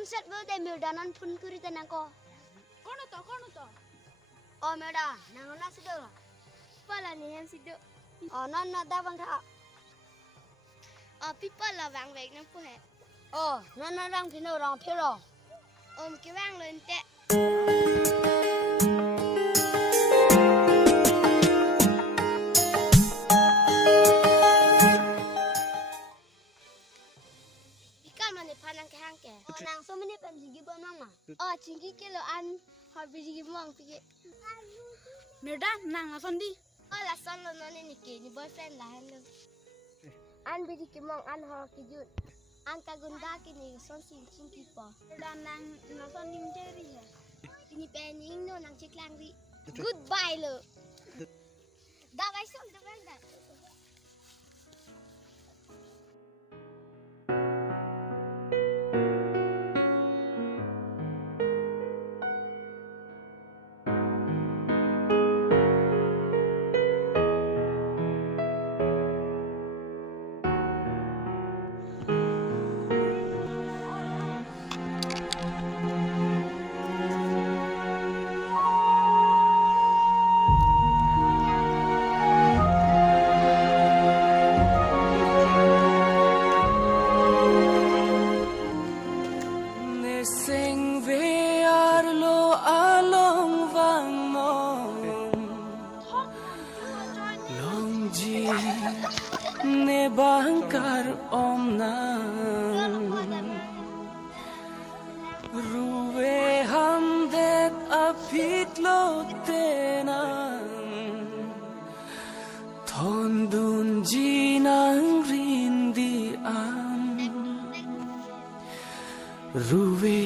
sunset bude mirdanan pun kuri tanako. Kono to? Oh mirdan, nangona sido. Pala ni hem sido. Oh non na da bang tha. People là vàng vẹt nang pu he. Oh, non na rang phino rong phiro. Cái vàng lên tệ. Ikan mana panang ke hangke. Oh nang so many pen sigi bon mama. Cingki kilo an har biji mong pigi. Mirdan nang lason di. La son lo nani ni boyfriend lah han lo. An biji mong an har kijut. An kagunda kini son cingki po. Mirdan nang lason di mencari ya. Ini pening no nang ciklang ri. Goodbye lo. Dah baisong dah benda. Bangkar omna ruwe hamdet apitlo tena thondun jinang rindi am ruwe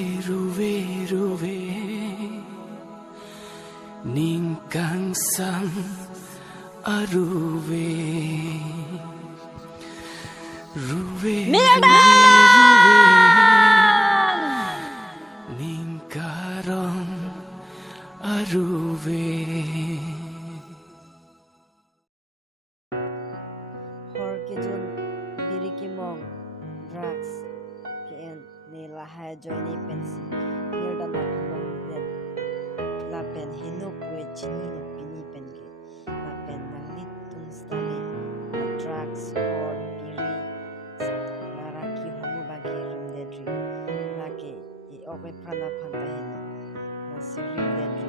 ningkang sang aruwe Ningkarong aruve Horkejun birikimong drugs kien nila hajoini pensi mirdan na pamong den lapen hinuk we chinino pini penke lapen nang nitun stami na drugs or biri laraki homo bagi rimdedri laki I ope prana pantahin na si rimdedri